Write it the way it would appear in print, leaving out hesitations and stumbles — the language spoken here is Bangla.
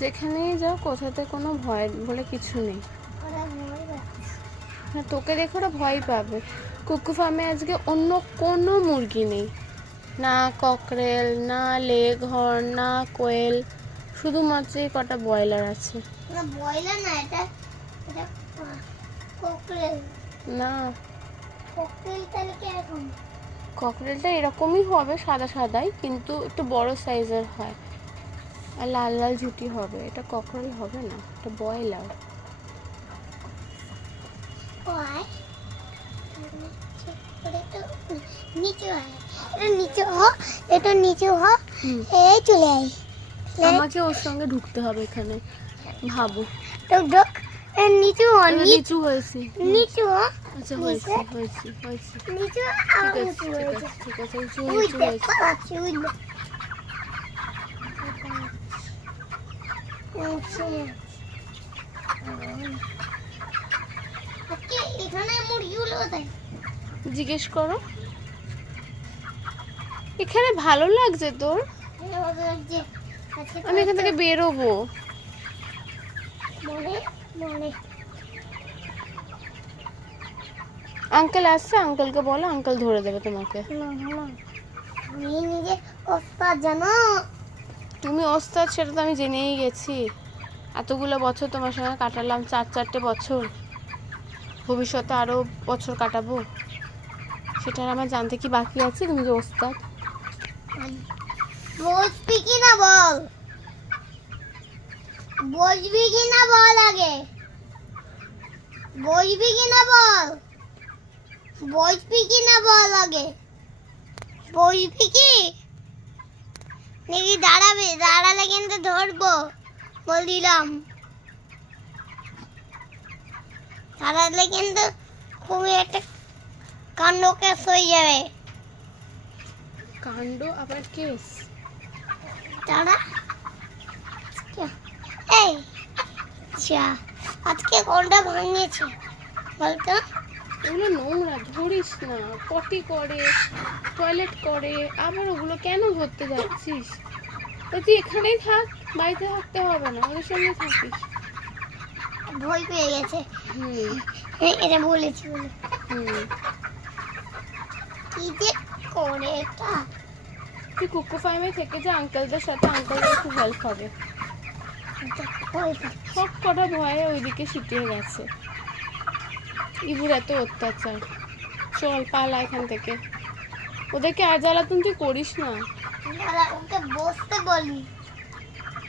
যেখানেই যাও কোথাতে কোনো ভয় বলে কিছু নেই। হ্যাঁ, তোকে দেখে ওরা ভয় পাবে। কুকু ফার্মে আজকে অন্য কোনো মুরগি নেই, না ককরেল, না লেগ হর্ন, না কোয়েল, শুধুমাত্র এই কটা ব্রয়লার আছে। না ব্রয়লার না, এটা এটা ককরেল। না ককরেল তাহলে কিরকম? ককরেলটা এরকমই হবে, সাদা সাদাই, কিন্তু একটু বড় সাইজের হয় আর লাল লাল ঝুটি হবে। এটা ককরেল হবে না, এটা ব্রয়লার। এটা নিচে হ, এই চলে আয়। আমাকে ওর সঙ্গে ঢুকতে হবে এখানে, ভাবো। ঢোক, নিচু হ, নিচু হয়েছি। নিচু হ। আচ্ছা হয়েছি হয়েছি হয়েছি, নিচু ঠিক আছে ঠিক আছে, উঁচু নিচু হয়েছি। এখানে মুরগিগুলো কোথায়? জিজ্ঞেস করো। এখানে ভালো লাগছে তোর? আমি এখান থেকে বেরোবো। আঙ্কেল আসছে, আঙ্কেলকে বলো, আঙ্কেল ধরে দেবে তোমাকে। আমি নিজে ওস্তাদ জানো। তুমি ওস্তাদ সেটা তো আমি জেনেই গেছি। এতগুলো বছর তোমার সঙ্গে কাটালাম, 4 বছর, ভবিষ্যতে আরো বছর কাটাবো, সেটা আর আমার জানতে কি বাকি আছে তুমি যে ওস্তাদ? বসবি কি না বল, বসবি কি না বল, আগে বসবি কি না বল, বসবি কি না বল, আগে বসবি কি নাকি দাঁড়াবে? দাঁড়ালে কিন্তু ধরবো, বল দিলাম। দাঁড়ালে কিন্তু খুবই একটা কাণ্ড কেস হয়ে যাবে। কাণ্ড আবার কেস? দাঁড়া, এই আচ্ছা, আজকে কোনটা ভাঙিয়েছে বলতো? ওগুলো নোংরা, ধরিস না। পটি করে, টয়লেট করে, আবার ওগুলো কেন ধরতে যাচ্ছিস? তুই এখানেই থাক, বাড়িতে থাকতে হবে না, ওদের সঙ্গে থাকিস। ভয় পেয়ে গেছে। এটা বলেছি বলে কি যে করে এটা। তুই কুকু ফার্মে থেকে যে আঙ্কেলদের সাথে, আঙ্কেলদের খুব হেল্প হবে। সব কটা ভয়ে ওইদিকে শিখিয়ে গেছে। ইবুর এত অত্যাচার, চল পালা এখান থেকে। ওদেরকে আর জ্বালাতন তুই করিস না। ওকে বসতে বলি।